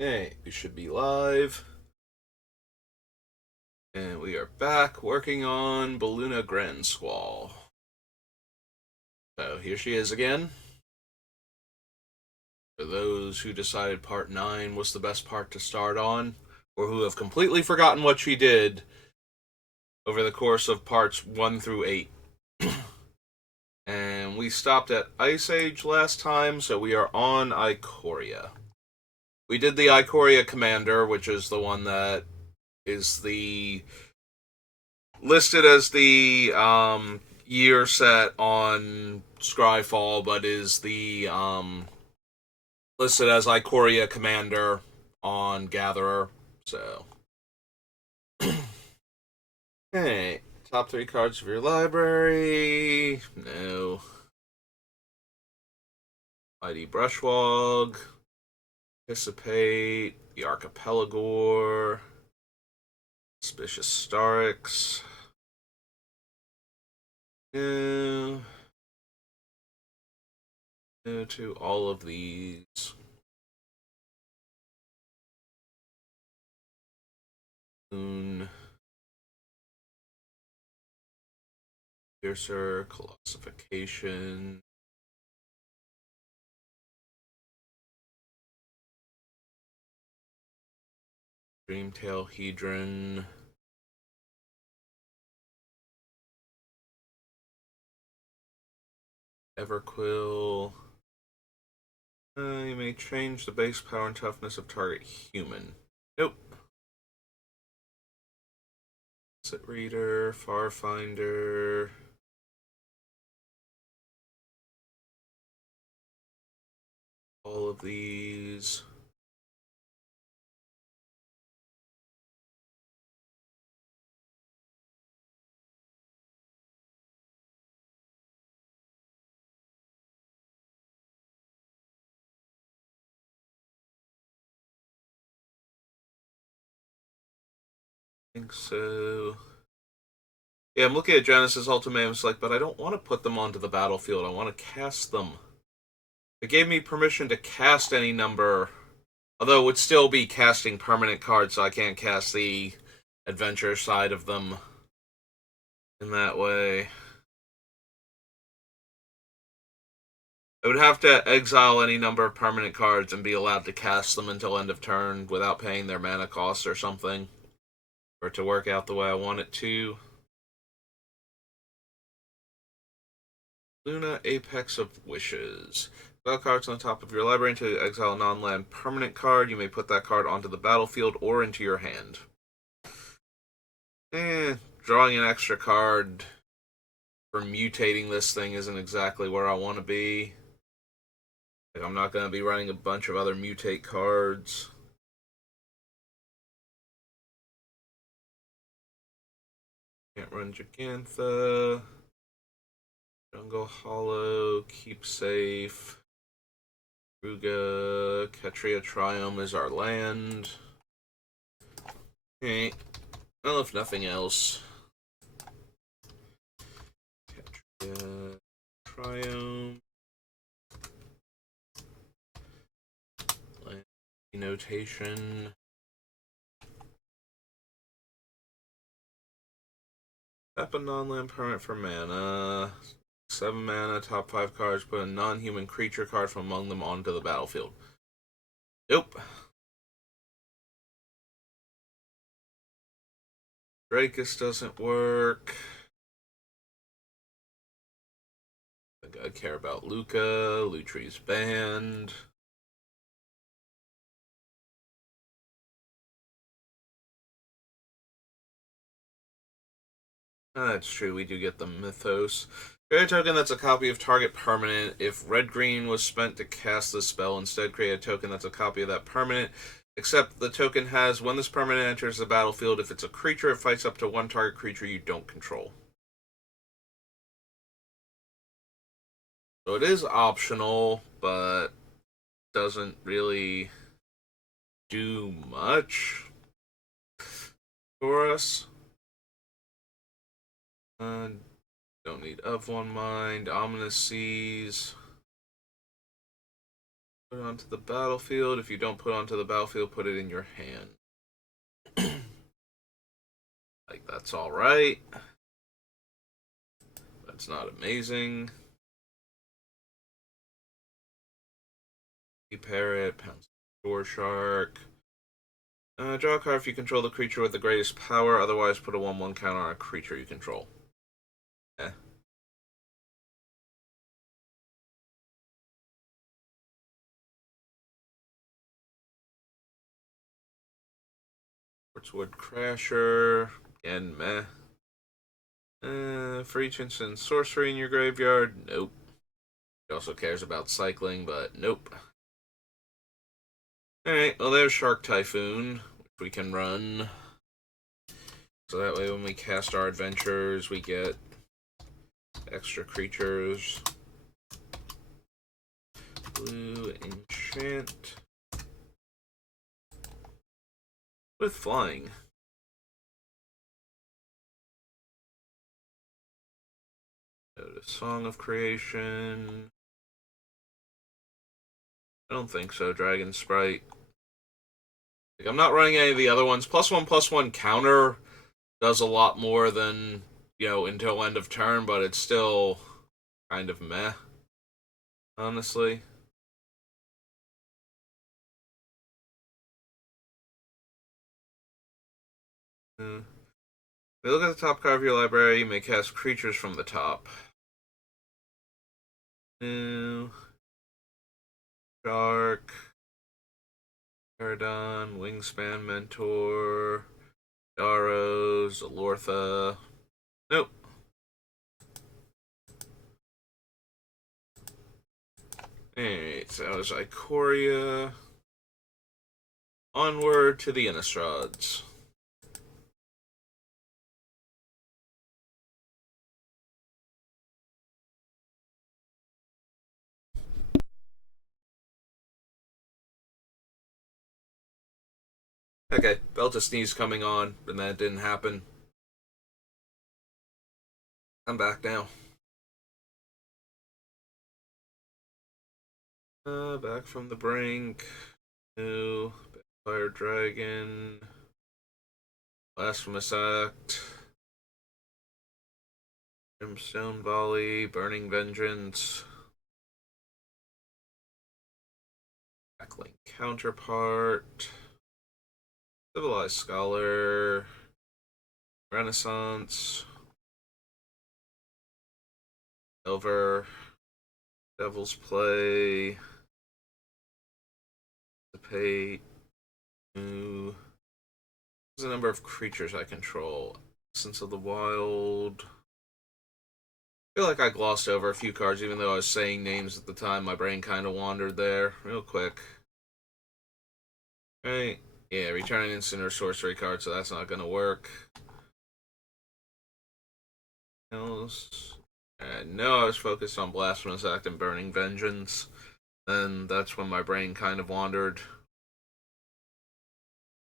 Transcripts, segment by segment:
Okay, we should be live. And we are back working on Beluna Grandsquall. So here she is again. For those who decided part 9 was the best part to start on, or who have completely forgotten what she did over the course of parts 1 through 8. And we stopped at Ice Age last time, so we are on Ikoria. We did the Ikoria Commander, which is the one that is the listed as the year set on Scryfall, but is the listed as Ikoria Commander on Gatherer. So, hey, top 3 cards of your library. No. Mighty Brushwog. Anticipate. The Archipelagor. Suspicious Starix. No. No to all of these. Moon. Piercer, Colossification. Dreamtail Hedron. Everquill. You may change the base power and toughness of target human. Nope. Sit Reader, Farfinder. All of these. I think so. Yeah, I'm looking at Genesis Ultimate. It's like, but I don't want to put them onto the battlefield. I want to cast them. It gave me permission to cast any number, although it would still be casting permanent cards, so I can't cast the adventure side of them in that way. I would have to exile any number of permanent cards and be allowed to cast them until end of turn without paying their mana cost or something, for it to work out the way I want it to. Luna, Apex of Wishes. Spell cards on the top of your library until you exile a non-land permanent card. You may put that card onto the battlefield or into your hand. Drawing an extra card for mutating this thing isn't exactly where I want to be. Like, I'm not going to be running a bunch of other mutate cards. Can't run Gigantha. Jungle Hollow. Keep Safe. Ruga. Ketria Triome is our land. Okay. Well, if nothing else. Ketria Triome. Land notation. Tap a non-land permanent for mana. 7 mana, top 5 cards, put a non-human creature card from among them onto the battlefield. Nope. Drakus doesn't work. I think I care about Luca. Lutri's banned. That's true, we do get the Mythos. Create a token that's a copy of target permanent. If red-green was spent to cast the spell, instead create a token that's a copy of that permanent. Except the token has, when this permanent enters the battlefield, if it's a creature, it fights up to one target creature you don't control. So it is optional, but doesn't really do much for us. Don't need of one mind. Ominous Seas. Put it onto the battlefield. If you don't put it onto the battlefield, put it in your hand. Like, that's alright. That's not amazing. Parrot, pounce door shark. Draw a card if you control the creature with the greatest power. Otherwise, put a 1/1 counter on a creature you control. Eh. Quartzwood Crasher. Again, meh. For each instant sorcery in your graveyard, nope. He also cares about cycling, but nope. Alright, well there's Shark Typhoon, which we can run. So that way when we cast our adventures, we get extra creatures. Blue enchant. With flying. Notice Song of Creation. I don't think so, Dragon Sprite. Like, I'm not running any of the other ones. +1/+1 counter does a lot more than, until end of turn, but it's still kind of meh, honestly. If you look at the top card of your library, you may cast creatures from the top. Shark, Paradon, Wingspan Mentor, Daros, Alortha. Nope. Alright, so that was Ikoria. Onward to the Innistrades. Okay, Belt of Sneeze coming on, and that didn't happen. I'm back now. Back from the brink. New Fire Dragon. Blasphemous Act. Brimstone Volley. Burning Vengeance. Backling Counterpart. Civilized Scholar. Renaissance. Silver. Devil's Play. Dissipate. New. There's a number of creatures I control. Essence of the Wild. I feel like I glossed over a few cards, even though I was saying names at the time. My brain kind of wandered there, real quick. Right. Yeah, return an instant or sorcery card, so that's not gonna work. Else. No, I was focused on Blasphemous Act and Burning Vengeance. And that's when my brain kind of wandered.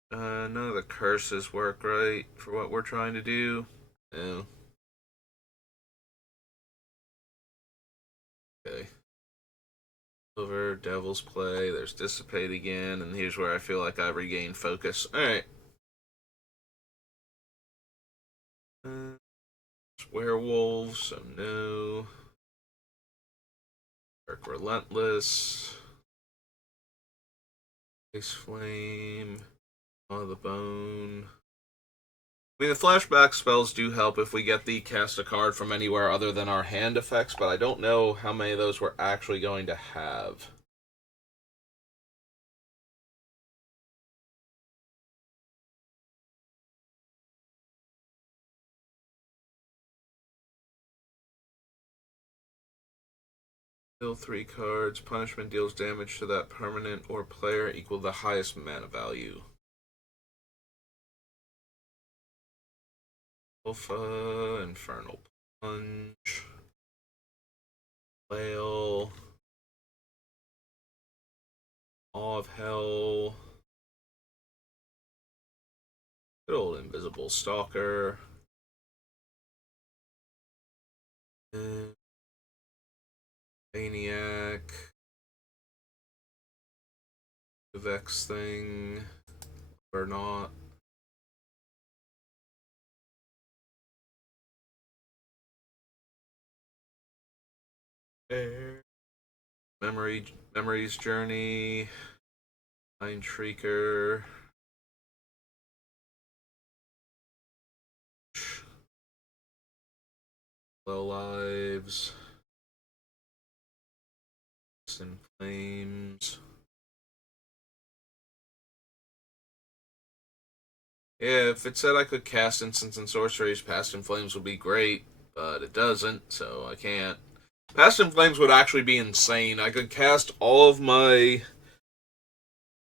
None of the curses work right for what we're trying to do. No. Okay. Over Devil's Play, there's Dissipate again, and here's where I feel like I regained focus. Alright. Werewolves, so no. Dark Relentless. Ice Flame. All the Bone. I mean, the flashback spells do help if we get the cast a card from anywhere other than our hand effects, but I don't know how many of those we're actually going to have. Deal 3 cards. Punishment deals damage to that permanent or player equal the highest mana value. Alpha, Infernal Plunge. Flail. Maw of Hell. Good old Invisible Stalker. Maniac. Vex thing or not. Memories Journey, Mind Shrieker, Low Lives, in Flames. Yeah, if it said I could cast instants and sorceries, Past in Flames would be great, but it doesn't, so I can't. Past in Flames would actually be insane. I could cast all of my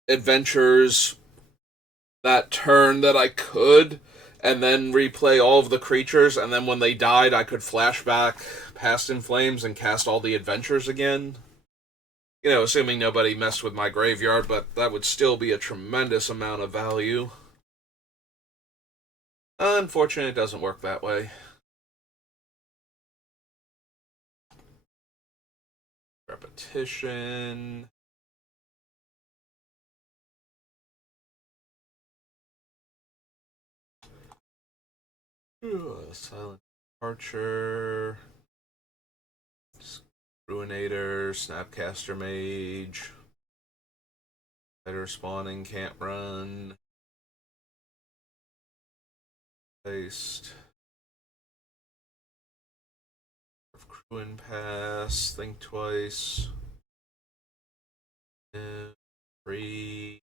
adventures that turn that I could, and then replay all of the creatures, and then when they died, I could flashback Past in Flames and cast all the adventures again. You know, assuming nobody messed with my graveyard, but that would still be a tremendous amount of value. Unfortunately, it doesn't work that way. Repetition. Silent Archer. Ruinator. Snapcaster Mage. Fighter spawning, can't run. Paste. Cruin Pass. Think twice. Free.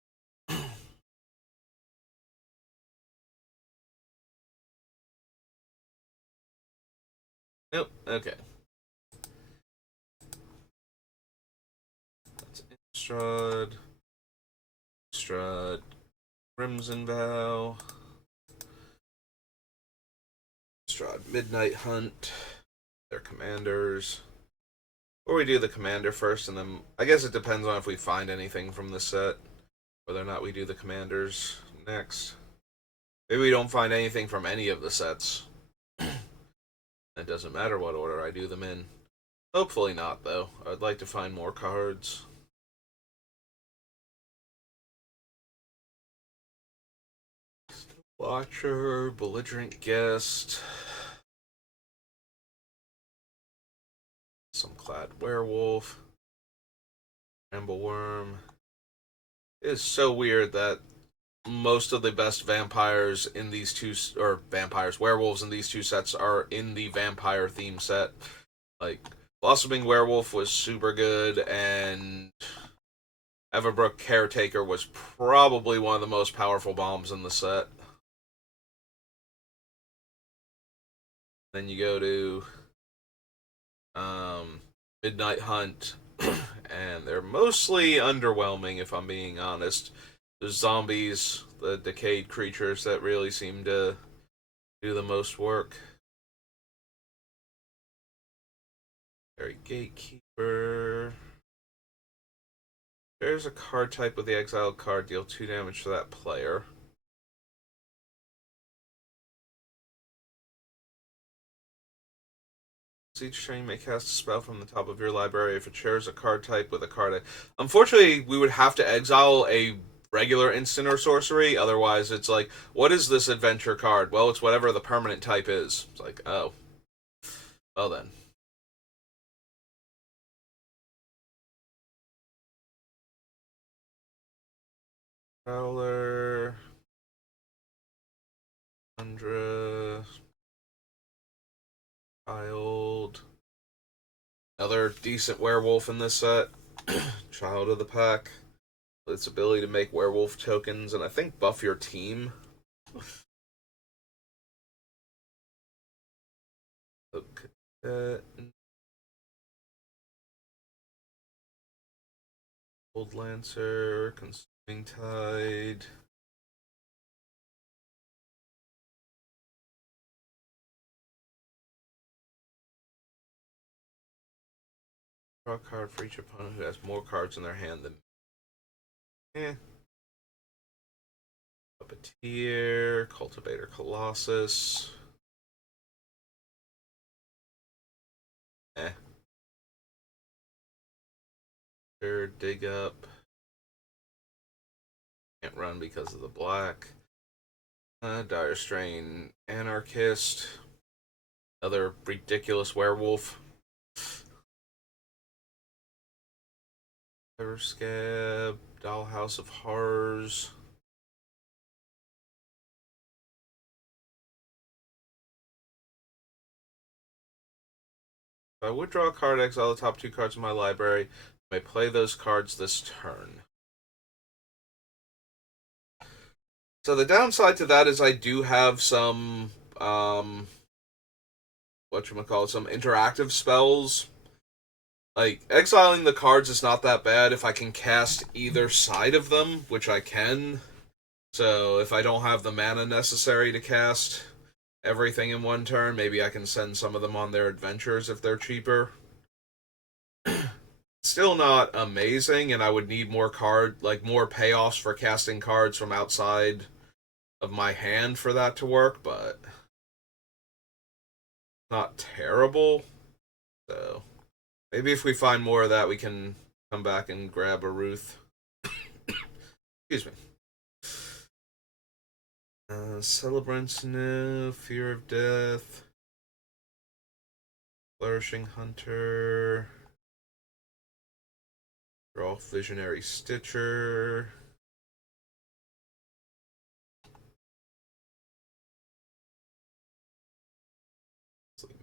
Nope. Okay. That's Instrad. Strad. Crimson Vow. Strad Midnight Hunt. Their commanders. Or we do the commander first, and then I guess it depends on if we find anything from the set, whether or not we do the commanders next. Maybe we don't find anything from any of the sets. It doesn't matter what order I do them in. Hopefully not, though. I'd like to find more cards. Watcher, Belligerent Guest, some Clad Werewolf, Ambleworm. It is so weird that most of the best vampires in these two, or vampires, werewolves in these two sets are in the vampire theme set. Like, Blossoming Werewolf was super good, and Everbrook Caretaker was probably one of the most powerful bombs in the set. Then you go to Midnight Hunt, and they're mostly underwhelming, if I'm being honest. The zombies, the decayed creatures that really seem to do the most work. Very Gatekeeper. There's a card type with the exiled card, deal 2 damage to that player. Each turn you may cast a spell from the top of your library if it shares a card type with a card. Unfortunately, we would have to exile a regular instant or sorcery, otherwise it's like, what is this adventure card? Well, it's whatever the permanent type is. It's like, oh. Well then. Prowler. Sandra. Child. Another decent werewolf in this set. Child of the Pack. Its ability to make werewolf tokens and I think buff your team. Okay. Old Lancer, Consuming Tide. Draw a card for each opponent who has more cards in their hand than. Puppeteer, Cultivator Colossus. Eh. Dig Up. Can't run because of the black. Dire Strain Anarchist. Another ridiculous werewolf. Scab. Dollhouse of Horrors. If I would draw a card, exile the top 2 cards of my library. I may play those cards this turn. So the downside to that is I do have some, whatchamacallit, some interactive spells. Like, exiling the cards is not that bad if I can cast either side of them, which I can. So if I don't have the mana necessary to cast everything in one turn, maybe I can send some of them on their adventures if they're cheaper. Still not amazing, and I would need more more payoffs for casting cards from outside of my hand for that to work, but not terrible. So maybe if we find more of that, we can come back and grab a Ruth. Excuse me. Celebrants, no. Fear of Death. Flourishing Hunter. Draw Visionary Stitcher.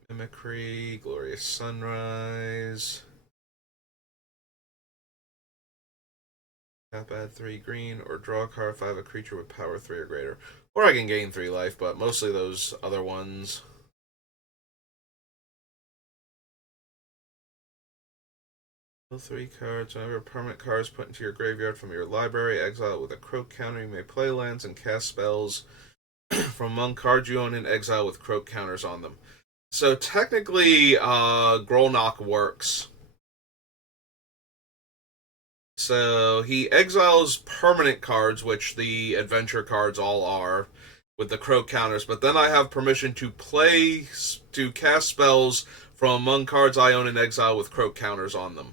Mimicry. Glorious Sunrise. Tap, add 3 green, or draw a card if I have a creature with power 3 or greater. Or I can gain 3 life, but mostly those other ones. Kill 3 cards. Whenever a permanent card is put into your graveyard from your library, exile it with a Croak counter. You may play lands and cast spells from among cards you own in exile with Croak counters on them. So technically, Grolnok works. So he exiles permanent cards, which the adventure cards all are, with the Croak counters, but then I have permission to cast spells from among cards I own in exile with Croak counters on them.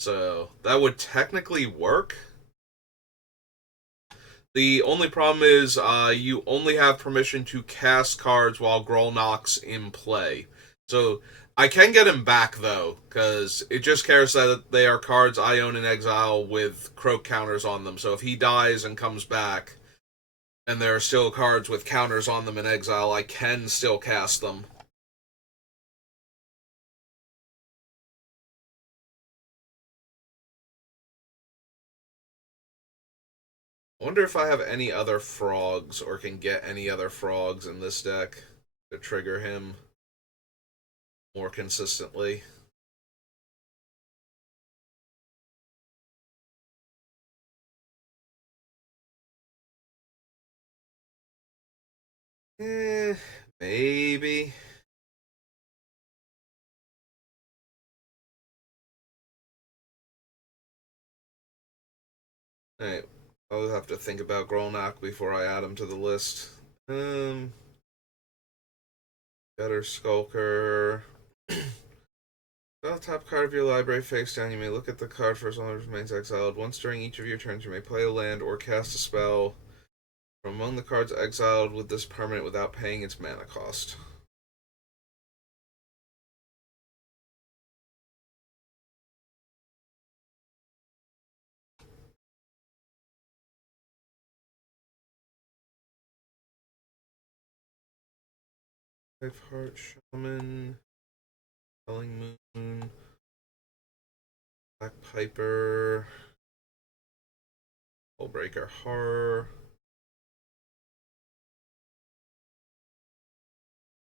So that would technically work. The only problem is you only have permission to cast cards while Grolnok's in play. So I can get him back, though, because it just cares that they are cards I own in exile with Croak counters on them. So if he dies and comes back, and there are still cards with counters on them in exile, I can still cast them. I wonder if I have any other frogs, or can get any other frogs in this deck to trigger him more consistently. Maybe. Alright, I'll have to think about Grolnak before I add him to the list. Better Skulker. Draw the top card of your library face down. You may look at the card for as long as it remains exiled. Once during each of your turns, you may play a land or cast a spell from among the cards exiled with this permanent without paying its mana cost. Five Heart Shaman, Telling Moon, Black Piper, Hullbreaker Horror.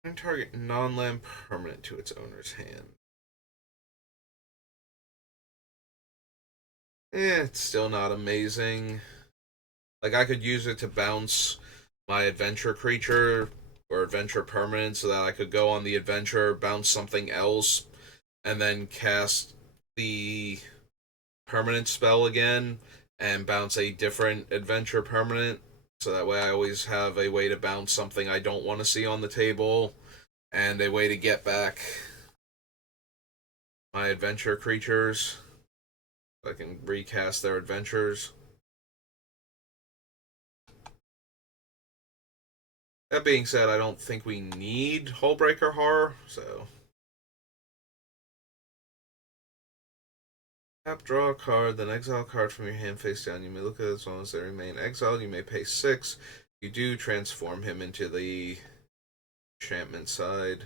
And target non-land permanent to its owner's hand. It's still not amazing. Like, I could use it to bounce my adventure creature or adventure permanent so that I could go on the adventure, bounce something else, and then cast the permanent spell again and bounce a different adventure permanent. So that way I always have a way to bounce something I don't want to see on the table and a way to get back my adventure creatures. I can recast their adventures. That being said, I don't think we need Hullbreaker Horror, so. Tap, draw a card, then exile a card from your hand face down. You may look at it as long as they remain exiled. You may pay 6. You do transform him into the enchantment side.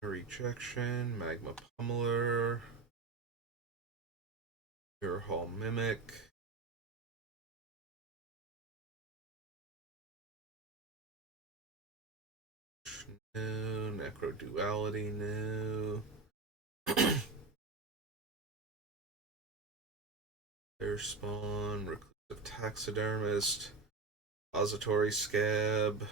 Rejection, Magma Pummeler, Mirror Hall Mimic. No, Necro Duality, no. Air Spawn, Reclusive Taxidermist, Pository Scab.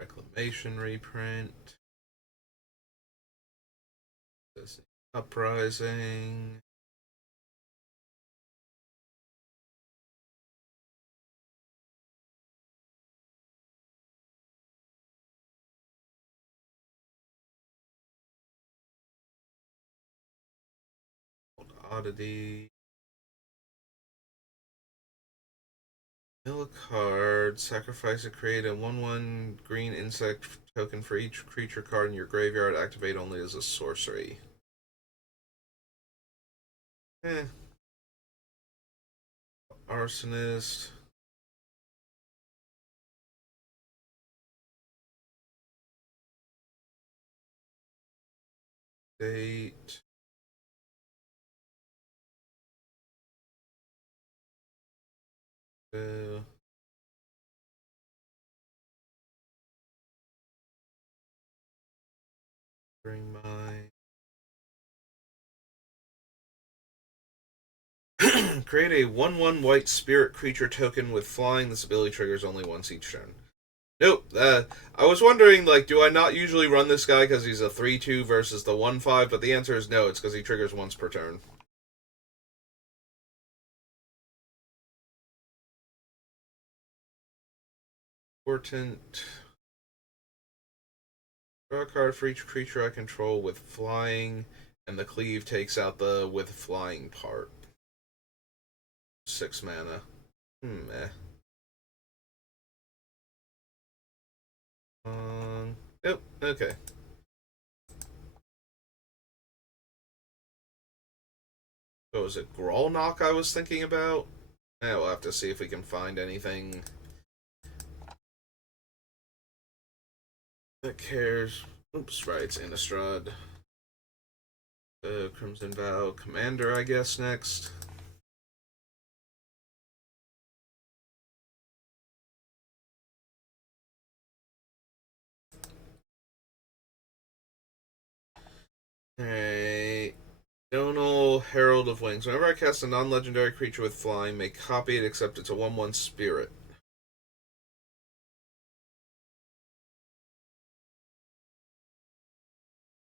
Reclamation reprint. Uprising. Oddity. Mill a card, sacrifice it, create a 1/1 green insect token for each creature card in your graveyard, activate only as a sorcery. Eh. Arsonist. Date. Bring my create a 1/1 white spirit creature token with flying. This ability triggers only once each turn. Nope. I was wondering, like, do I not usually run this guy because he's a 3/2 versus the 1/5? But the answer is no. It's because he triggers once per turn. Important. Draw a card for each creature I control with flying, and the cleave takes out the with flying part. 6 mana. Eh. Nope. Okay. So was it Grolnok I was thinking about? We'll have to see if we can find anything that cares. Oops, right, it's Innistrad. Crimson Vow Commander, I guess, next. Alright. Donal, Herald of Wings. Whenever I cast a non-legendary creature with flying, may copy it except it's a 1/1 spirit.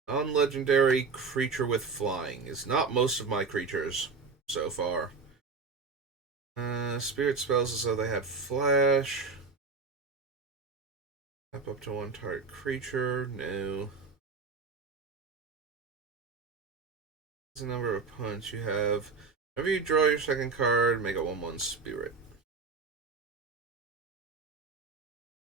Non-legendary creature with flying is not most of my creatures so far. Spirit spells as though they had flash. Tap up to 1 target creature. No. There's a number of opponents you have. Whenever you draw your second card, make a 1/1 spirit.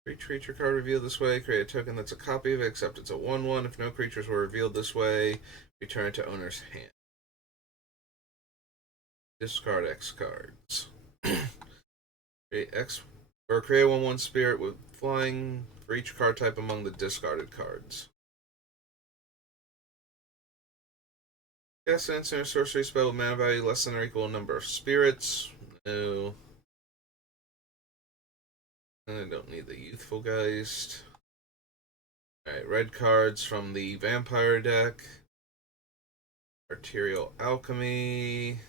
Each creature card revealed this way, create a token that's a copy of it, except it's a 1/1. If no creatures were revealed this way, return it to owner's hand. Discard X cards. Create X or create a 1/1 spirit with flying for each card type among the discarded cards. Cast an instant or sorcery spell with mana value less than or equal number of spirits. No. I don't need the Youthful Geist. Alright, red cards from the Vampire deck. Arterial Alchemy.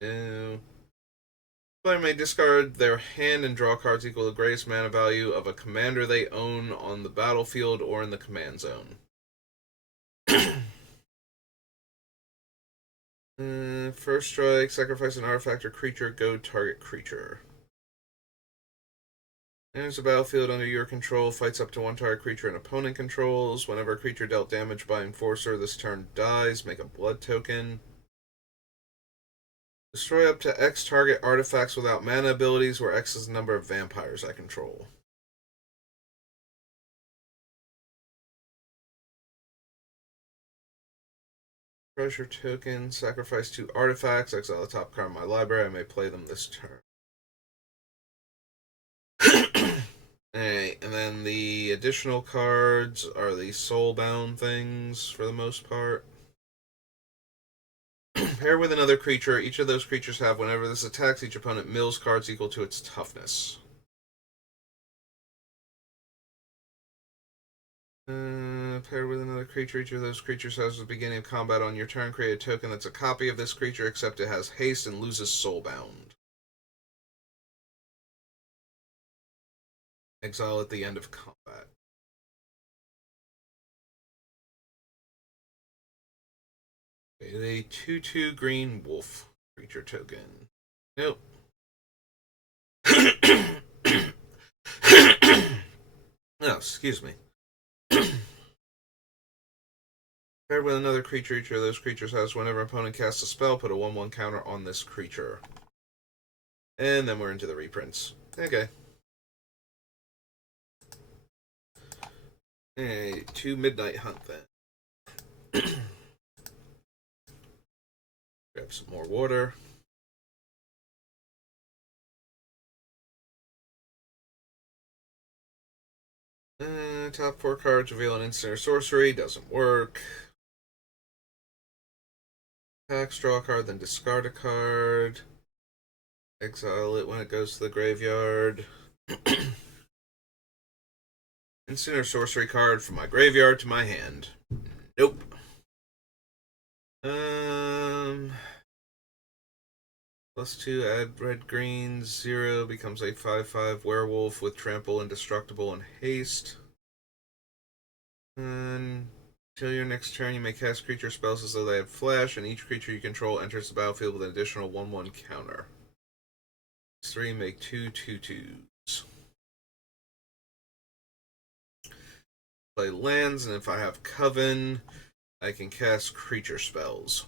No. Player may discard their hand and draw cards equal to the greatest mana value of a commander they own on the battlefield or in the command zone. First strike, sacrifice an artifact or creature, go target creature. Enters the battlefield under your control, fights up to one target creature an opponent controls. Whenever a creature dealt damage by Enforcer this turn dies, make a blood token. Destroy up to X target artifacts without mana abilities, where X is the number of vampires I control. Treasure token, sacrifice 2 artifacts, exile the top card of my library, I may play them this turn. Alright, and then the additional cards are the soulbound things for the most part. Pair with another creature. Each of those creatures have, whenever this attacks, each opponent mills cards equal to its toughness. Paired with another creature. Each of those creatures has, at the beginning of combat on your turn, create a token that's a copy of this creature, except it has haste and loses soulbound. Exile at the end of combat. Okay, a 2/2 green wolf creature token. Nope. Oh, excuse me. Paired with another creature, each of those creatures has, whenever an opponent casts a spell, put a 1/1 counter on this creature. And then we're into the reprints. Okay. Hey, 2 Midnight Hunt then. Grab some more water. Top 4 cards reveal an instant or sorcery. Doesn't work. Tax, draw a card, then discard a card. Exile it when it goes to the graveyard. Instant or sorcery card from my graveyard to my hand. Nope. +2, add red green, 0, becomes a 5/5 werewolf with trample, indestructible, and haste. And until your next turn, you may cast creature spells as though they have flash, and each creature you control enters the battlefield with an additional 1/1 counter. 3, make 2 2/2s. Play lands, and if I have Coven, I can cast creature spells.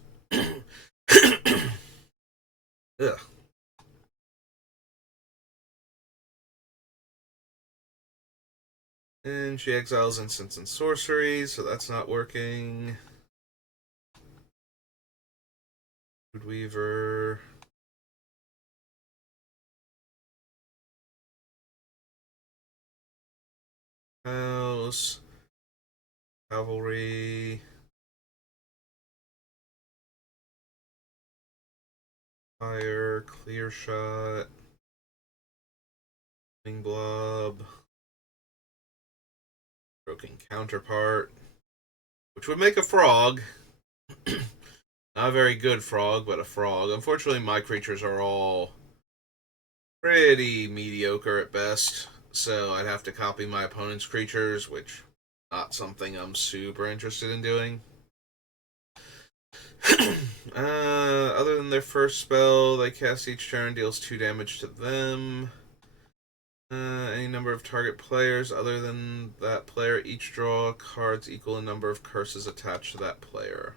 Ugh. And she exiles instants and sorceries, so that's not working. Weaver. House. Cavalry. Fire. Clear shot. Wing blob. Broken counterpart. Which would make a frog. Not a very good frog, but a frog. Unfortunately, my creatures are all pretty mediocre at best. So I'd have to copy my opponent's creatures, which not something I'm super interested in doing. Other than their first spell, they cast each turn, deals 2 damage to them. Any number of target players other than that player each draw cards equal in number of curses attached to that player.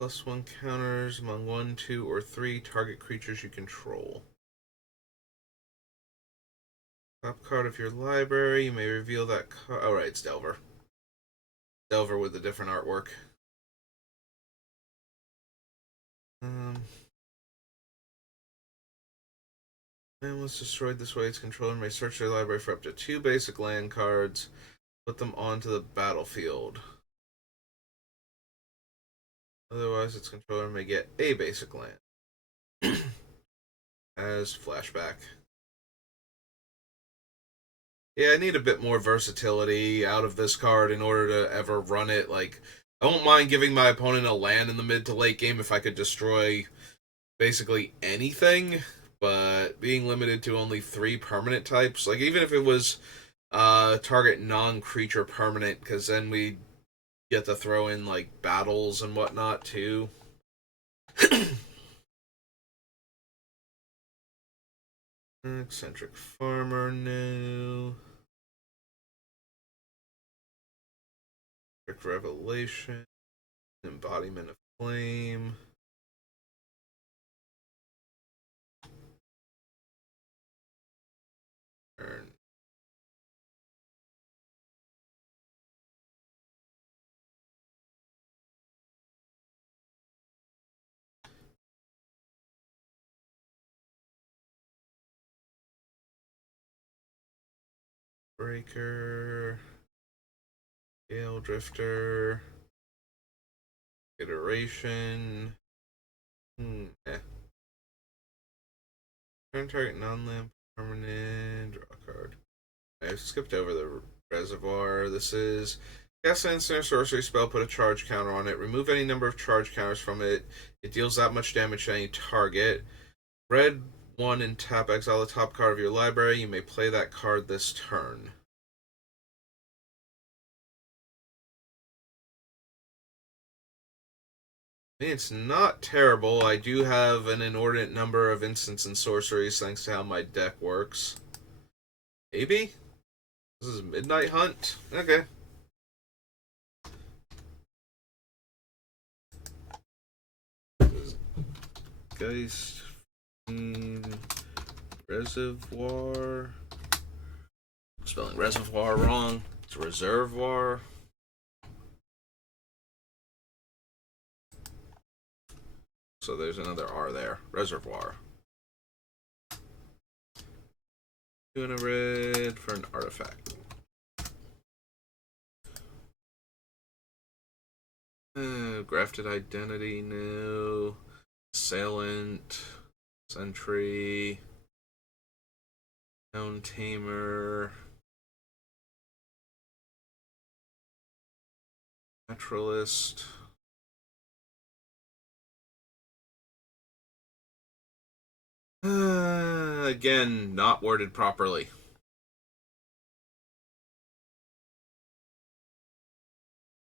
+1 counters among 1, 2, or 3 target creatures you control. Top card of your library, you may reveal that card. Oh, right, it's Delver. Delver with a different artwork. And once destroyed this way, its controller may search their library for up to 2 basic land cards, put them onto the battlefield. Otherwise, its controller may get a basic land. As flashback. Yeah, I need a bit more versatility out of this card in order to ever run it. Like, I won't mind giving my opponent a land in the mid to late game if I could destroy basically anything, but being limited to only 3 permanent types, like even if it was target non-creature permanent, because then we get to throw in like battles and whatnot too. Eccentric farmer, no. Eccentric revelation, embodiment of flame. Turn. Breaker, Gale Drifter, Iteration. Eh. Turn target non-lamp permanent. Draw a card. I skipped over the reservoir. This is cast an instant sorcery spell. Put a charge counter on it. Remove any number of charge counters from it. It deals that much damage to any target. Red 1 and tap. Exile the top card of your library. You may play that card this turn. I mean, it's not terrible. I do have an inordinate number of instants and sorceries thanks to how my deck works. Maybe? This is Midnight Hunt? Okay. Geist. Reservoir. Spelling reservoir wrong. It's reservoir. So there's another R there. Reservoir. 2 and a red for an artifact. Grafted identity, no. Assailant. Sentry. Known tamer. Naturalist. Again, not worded properly.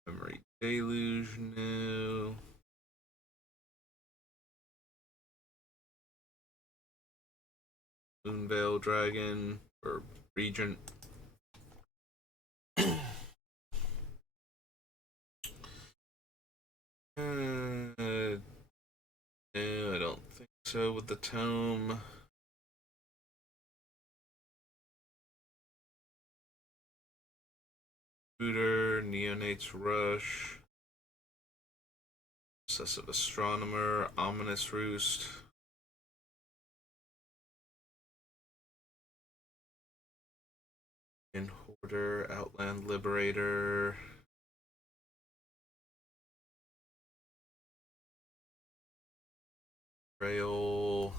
Memory Deluge, no. Moonveil Dragon, or Regent. No, I don't think so with the tome. Shooter, Neonate's Rush, Obsessive Astronomer, Ominous Roost. In Hoarder, Outland Liberator. Trail,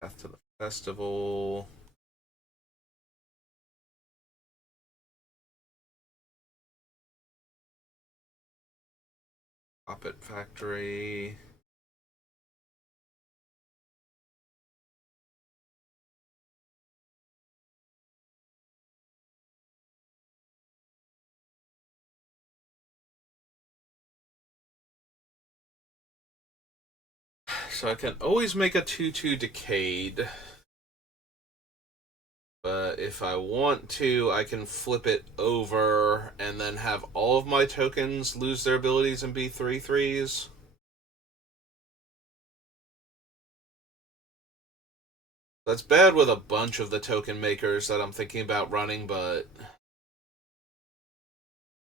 Path to the Festival. Puppet Factory. So I can always make a 2/2 Decayed. But if I want to, I can flip it over and then have all of my tokens lose their abilities and be 3/3s. That's bad with a bunch of the token makers that I'm thinking about running, but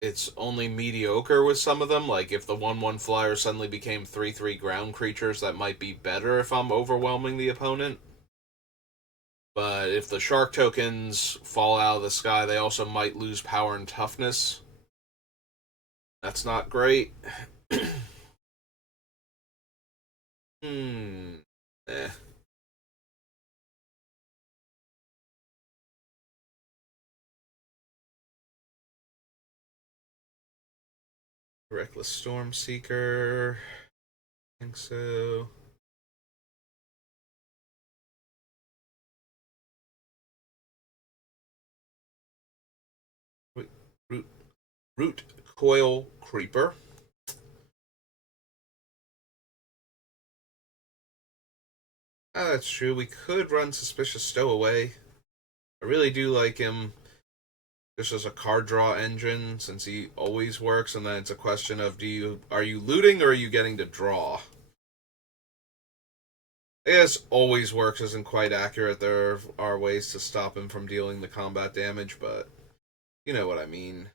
it's only mediocre with some of them. Like if the 1/1 flyer suddenly became 3/3 ground creatures, that might be better if I'm overwhelming the opponent. But if the shark tokens fall out of the sky, they also might lose power and toughness. That's not great. Eh. Reckless Stormseeker. I think so. Wait, root Coil Creeper. Ah, that's true. We could run Suspicious Stowaway. I really do like him just as a card draw engine since he always works, and then it's a question of are you looting or are you getting to draw? I guess always works isn't quite accurate. There are ways to stop him from dealing the combat damage, but you know what I mean.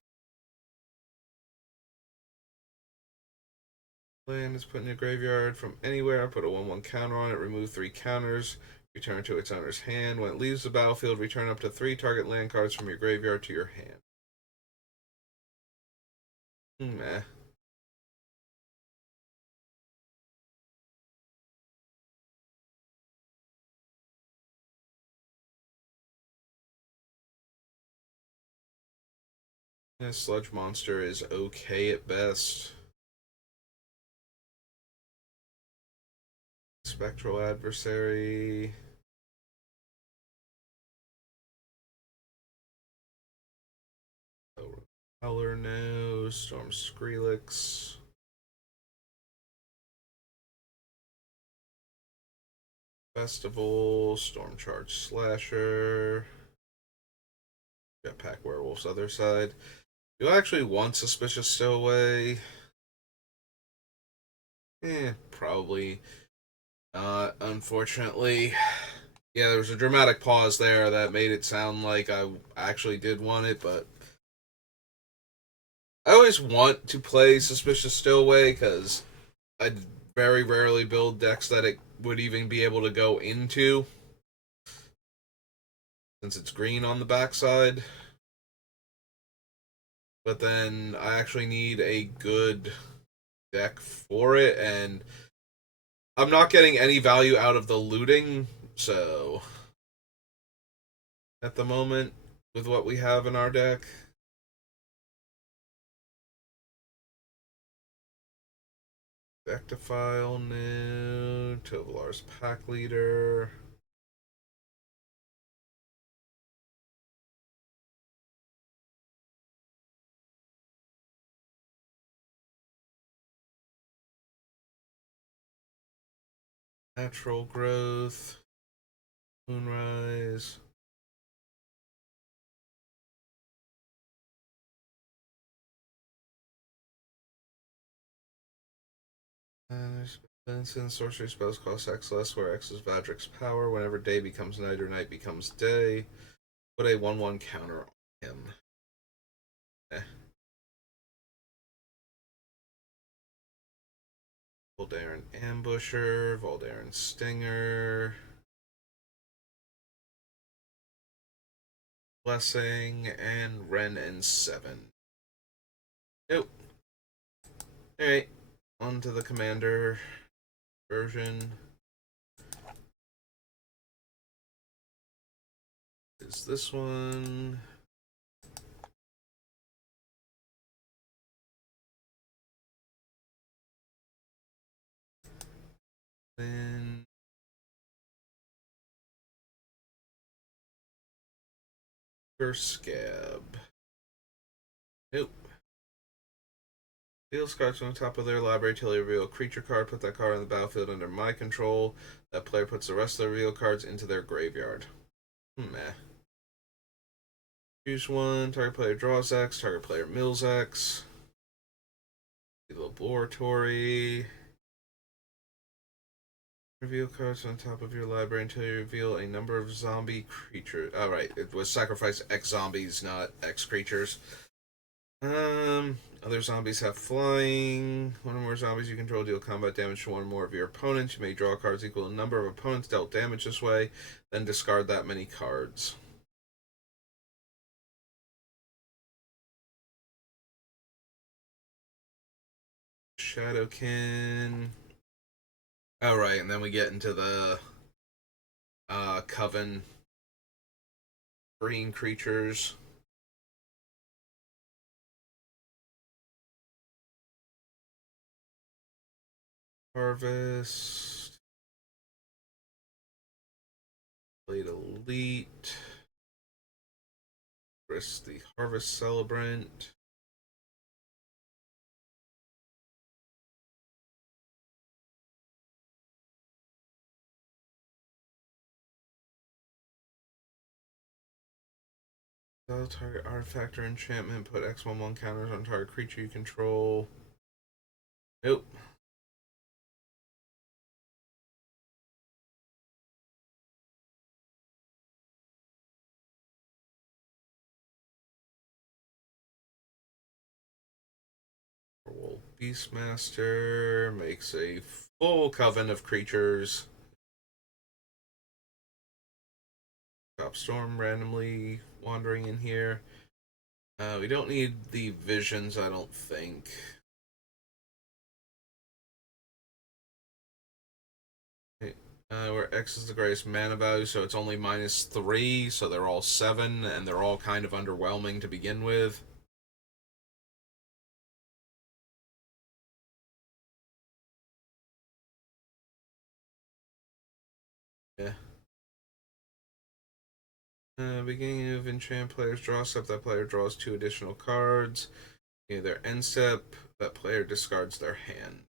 Land is put in a graveyard from anywhere. Put a 1/1 counter on it. Remove 3 counters. Return to its owner's hand. When it leaves the battlefield, return up to 3 target land cards from your graveyard to your hand. Meh. This sludge monster is okay at best. Spectral Adversary. Color no. Storm Skrillex. Festival. Storm Charge Slasher. Jetpack Werewolf's other side. Do I actually want Suspicious Stowaway? Probably not, unfortunately. Yeah, there was a dramatic pause there that made it sound like I actually did want it, but I always want to play Suspicious Stowaway because I very rarely build decks that it would even be able to go into since it's green on the backside. But then I actually need a good deck for it, and I'm not getting any value out of the looting, so at the moment, with what we have in our deck. Vectifile, no. Tovolar's Pack Leader. Natural Growth. Moonrise. And there's sorcery spells cost X less, where X is Vadric's power. Whenever day becomes night or night becomes day, put a 1/1 counter on him. Eh. Voldaren Ambusher, Voldaren Stinger, Blessing, and Ren and 7. Nope. Alright, on to the Commander version. Is this one? Then Scab. Nope. Deal cards from the top of their library till they reveal a creature card. Put that card on the battlefield under my control. That player puts the rest of the reveal cards into their graveyard. Meh. Choose one. Target player draws X. Target player mills X. The Laboratory. Reveal cards on top of your library until you reveal a number of zombie creatures. Alright, it was sacrifice X zombies, not X creatures. Other zombies have flying. One or more zombies you control deal combat damage to one or more of your opponents. You may draw cards equal to the number of opponents dealt damage this way, then discard that many cards. Shadowkin. Alright, and then we get into the Coven green creatures. Harvest. Blade Elite. Chris the Harvest Celebrant. Target artifact or enchantment. Put X11 counters on target creature you control. Nope. Beastmaster makes a full coven of creatures. Top Storm randomly wandering in here. We don't need the visions, I don't think. Where X is the greatest mana value, so it's only -3, so they're all 7, and they're all kind of underwhelming to begin with. Yeah. Beginning of enchant, players draw step. That player draws 2 additional cards. Their end step, that player discards their hand.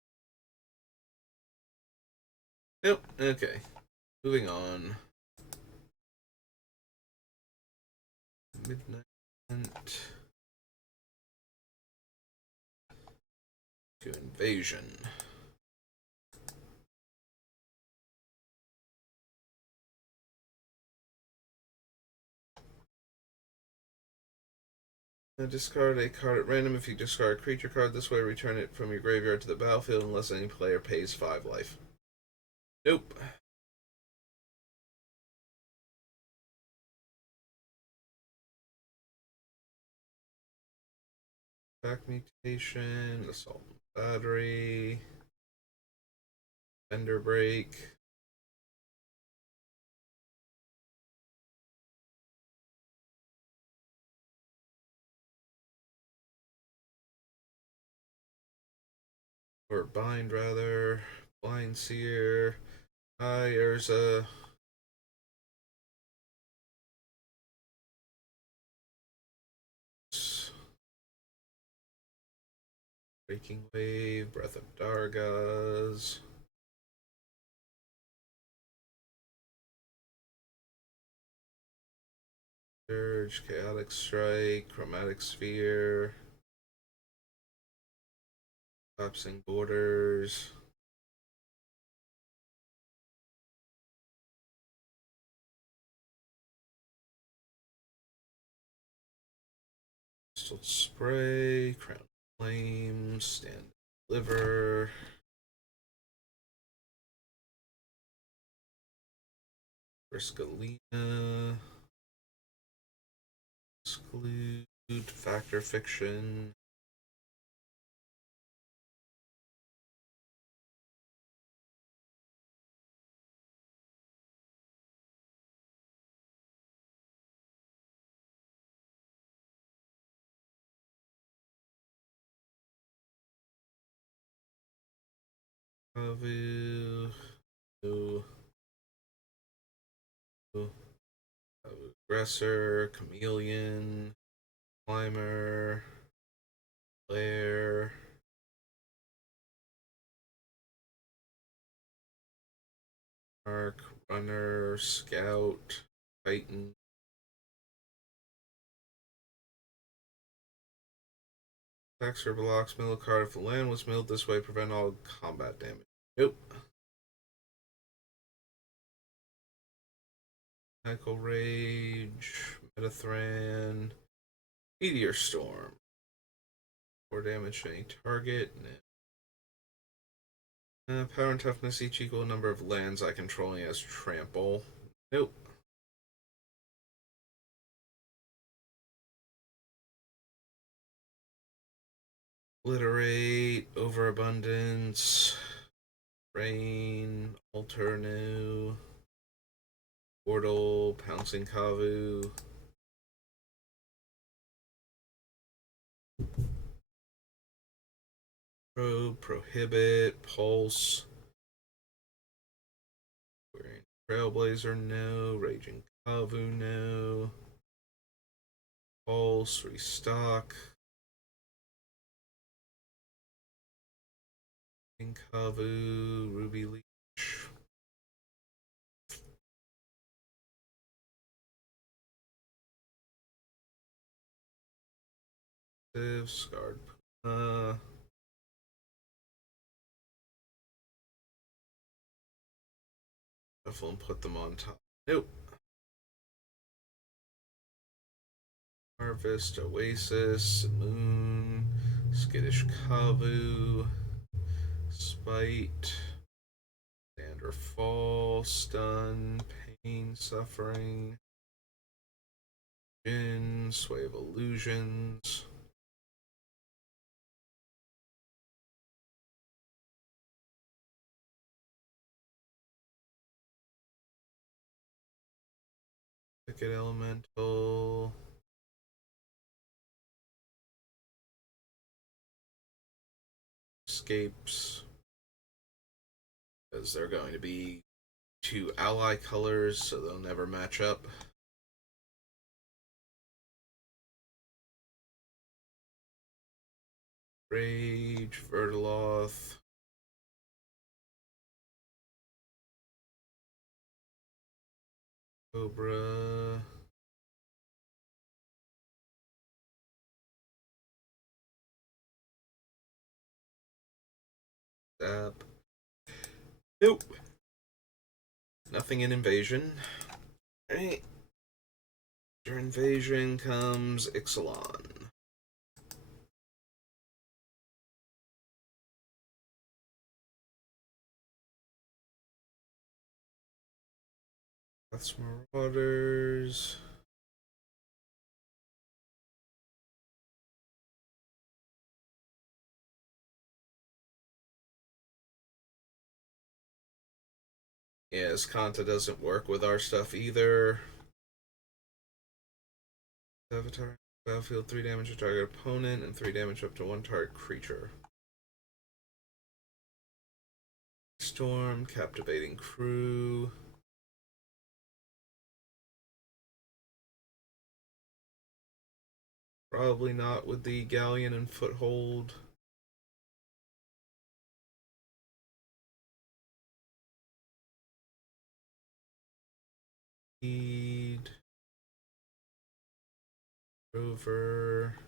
Nope. Okay. Moving on. Midnight to Invasion. Discard a card at random. If you discard a creature card this way, return it from your graveyard to the battlefield unless any player pays 5 life. Nope. Back mutation, assault battery, fender break. Or bind rather. Blind seer. Hi, Urza. Breaking Wave, Breath of Dargaz. Surge, Chaotic Strike, Chromatic Sphere. Collapsing Borders. Crystal Spray, Crown Flame, Stand Deliver. Briscalina. Exclude, Factor Fiction. Kavu. No. Aggressor, Chameleon, Climber, Flare, Arc, Runner, Scout, Titan. Attacks or blocks mill a card. If the land was milled this way, prevent all combat damage. Nope. Cycle Rage, Metathran, Meteor Storm. 4 damage to any target. Power and toughness each equal number of lands I control as trample. Nope. Obliterate, Overabundance, Rain, Alter New, Portal, Pouncing Kavu. Prohibit, Pulse, Trailblazer, no. Raging Kavu, no. Pulse, restock. Kavu, Ruby Leech. Scarred Puma. Shuffle and put them on top. Nope. Harvest, Oasis, Moon, Skittish Kavu, Spite, Dander Fall, Stun, Pain, Suffering, Jin, Sway of Illusions. Ticket Elemental. Escapes. Because they're going to be two ally colors, so they'll never match up. Rage, Vertiloth. Cobra. Zap. Nope. Nothing in Invasion. Alright. After Invasion comes Ixalan. That's Marauders. Yes, Kanta doesn't work with our stuff either. Avatar. Battlefield 3 damage to target opponent and 3 damage up to 1 target creature. Storm, Captivating Crew. Probably not with the Galleon and Foothold. Speed. Rover.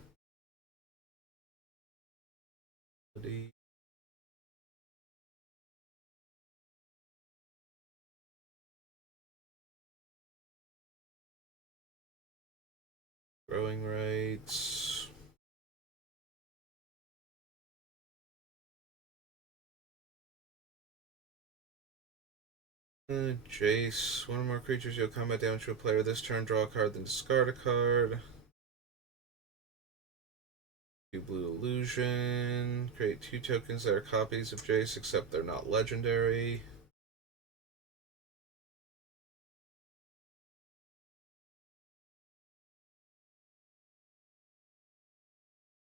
Growing Rights. Jace. One or more creatures deal combat damage to a player this turn. Draw a card, then discard a card. Blue Illusion. Create 2 tokens that are copies of Jace, except they're not legendary.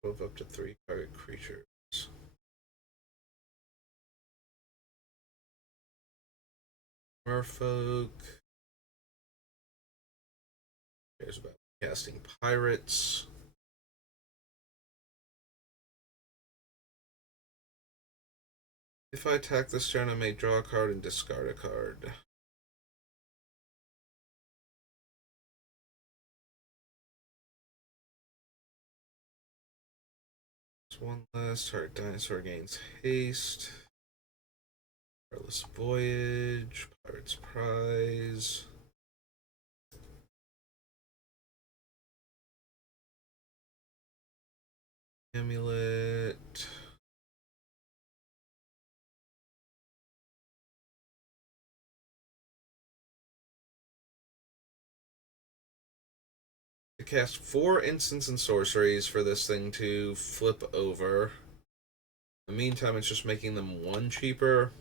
Move up to 3 target creatures. Merfolk. Cares about casting Pirates. If I attack this turn, I may draw a card and discard a card. It's one less. Target dinosaur gains haste. Perilous Voyage. Pirate's Prize. Amulet. To cast 4 instants and sorceries for this thing to flip over. In the meantime, it's just making them 1 cheaper.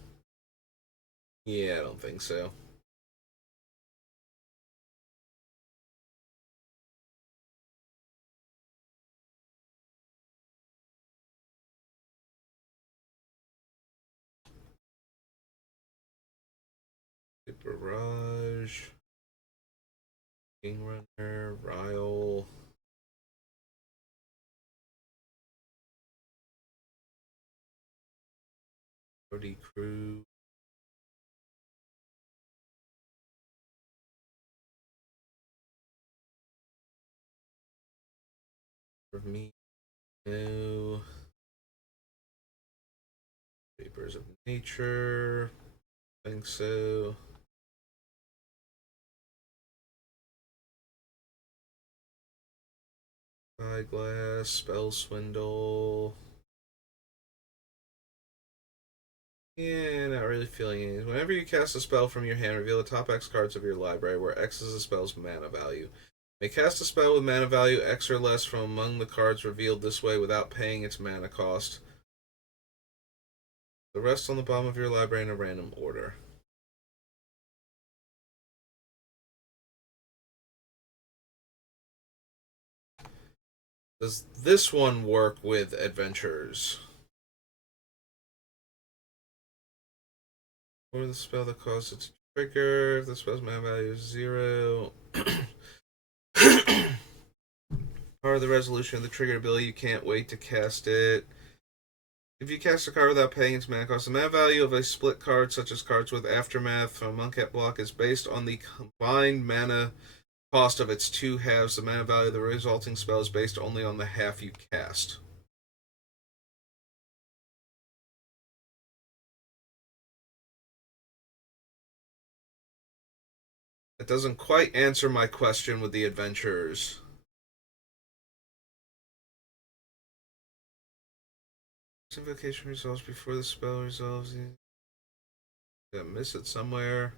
Yeah, I don't think so. Barrage. King Runner. Ryle. Cody Crew. For me. No. Vapors of Nature. I think so. Spyglass. Spell Swindle. Yeah, not really feeling it. Whenever you cast a spell from your hand, reveal the top X cards of your library, where X is the spell's mana value. You may cast a spell with mana value X or less from among the cards revealed this way without paying its mana cost. The rest on the bottom of your library in a random order. Does this one work with adventures? Or the spell that causes it to trigger. If the spell's mana value is 0. Part of the resolution of the triggered ability, you can't wait to cast it. If you cast a card without paying its mana cost, the mana value of a split card, such as cards with Aftermath from a Monkette block, is based on the combined mana cost of its two halves. The mana value of the resulting spell is based only on the half you cast. That doesn't quite answer my question with the adventurers. Invocation resolves before the spell resolves. Did I miss it somewhere?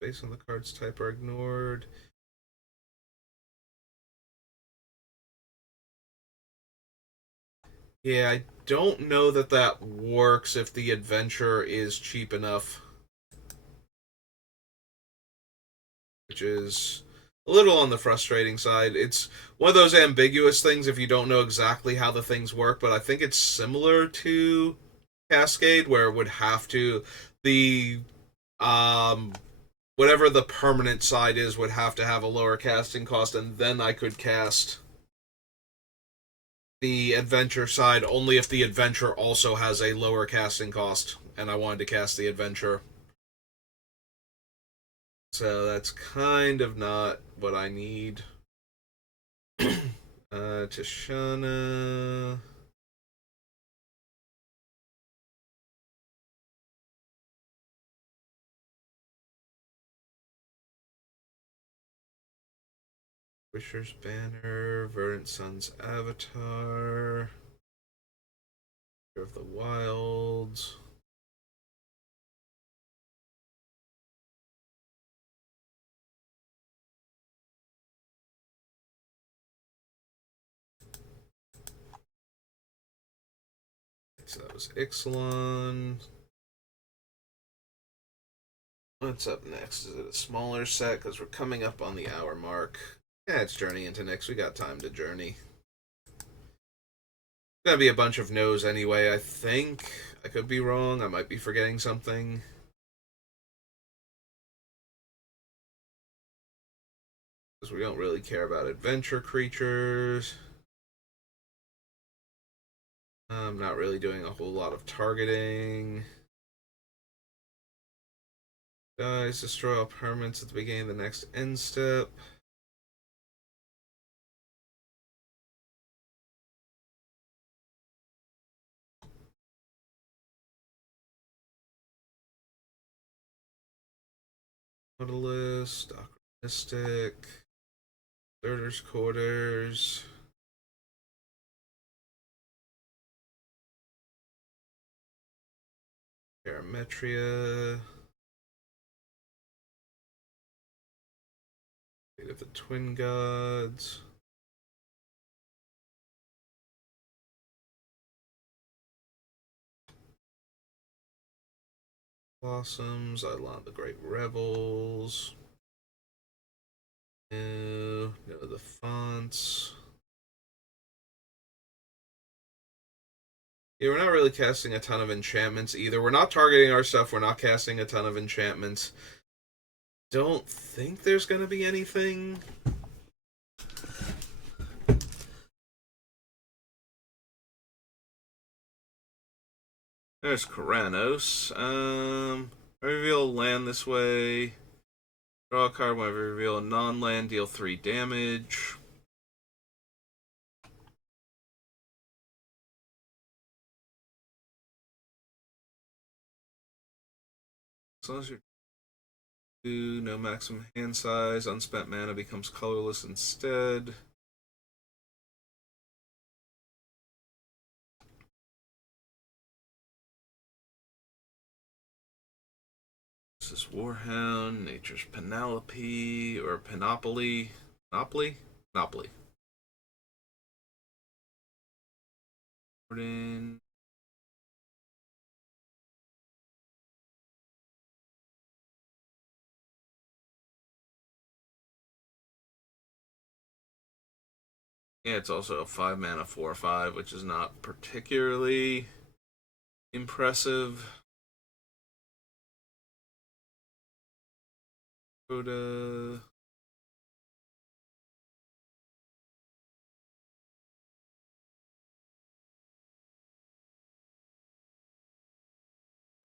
Based on the card's type are ignored. Yeah, I don't know that that works if the adventure is cheap enough. Which is a little on the frustrating side. It's one of those ambiguous things if you don't know exactly how the things work, but I think it's similar to Cascade, where it would have to the um whatever the permanent side is would have to have a lower casting cost, and then I could cast the adventure side only if the adventure also has a lower casting cost, and I wanted to cast the adventure. So that's kind of not what I need. Tishana. Wisher's Banner. Verdant Sun's Avatar. Fear of the Wilds. So that was Ixalan. What's up next? Is it a smaller set? Because we're coming up on the hour mark. Yeah, it's Journey into Nyx. We got time to journey. Gonna be a bunch of no's anyway, I think. I could be wrong. I might be forgetting something. Because we don't really care about adventure creatures. I'm not really doing a whole lot of targeting. Guys, destroy all permanents at the beginning of the next end step. Nautilus, Mystic, Deserter's Quarters. Parametria. Fate of the Twin Gods. Blossoms, Eidolon the Great Rebels. No, the font. once. Yeah, we're not really casting a ton of enchantments either. We're not targeting our stuff. We're not casting a ton of enchantments. Don't think there's going to be anything. There's Karanos. Reveal land this way. Draw a card when I reveal a non-land, deal 3 damage. As long as you're no maximum hand size, unspent mana becomes colorless instead. This is Warhound, Nature's Penelope, or Panopoly. Monopoly. Jordan. Yeah, it's also a 5 mana 4/5, which is not particularly impressive. Rhoda.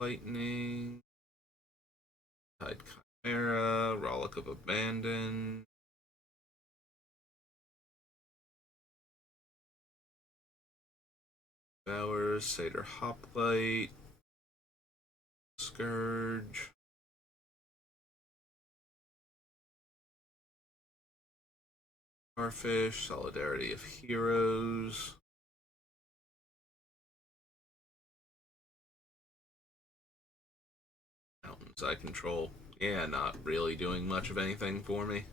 Lightning. Tide Chimera. Rollick of Abandon. Bowers. Satyr Hoplite. Scourge. Starfish. Solidarity of Heroes. Mountains I control. Yeah, not really doing much of anything for me.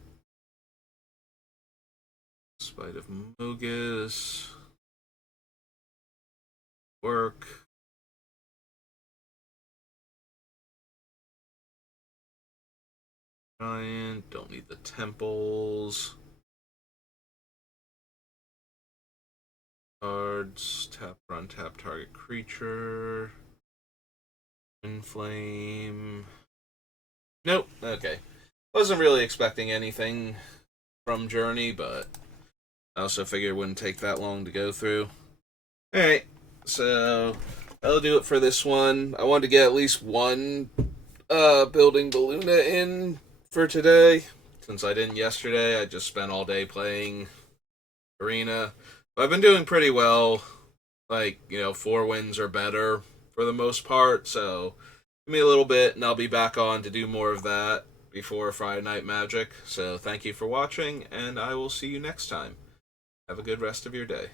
Spite of Mogus. Work. Giant. Don't need the temples. Cards. Tap, run, tap, target creature. Inflame. Nope. Okay. Wasn't really expecting anything from Journey, but I also figured it wouldn't take that long to go through. Alright. So, that'll do it for this one. I wanted to get at least one building Beluna in for today. Since I didn't yesterday, I just spent all day playing Arena. But I've been doing pretty well. Like, 4 wins or better for the most part. So, give me a little bit and I'll be back on to do more of that before Friday Night Magic. So, thank you for watching, and I will see you next time. Have a good rest of your day.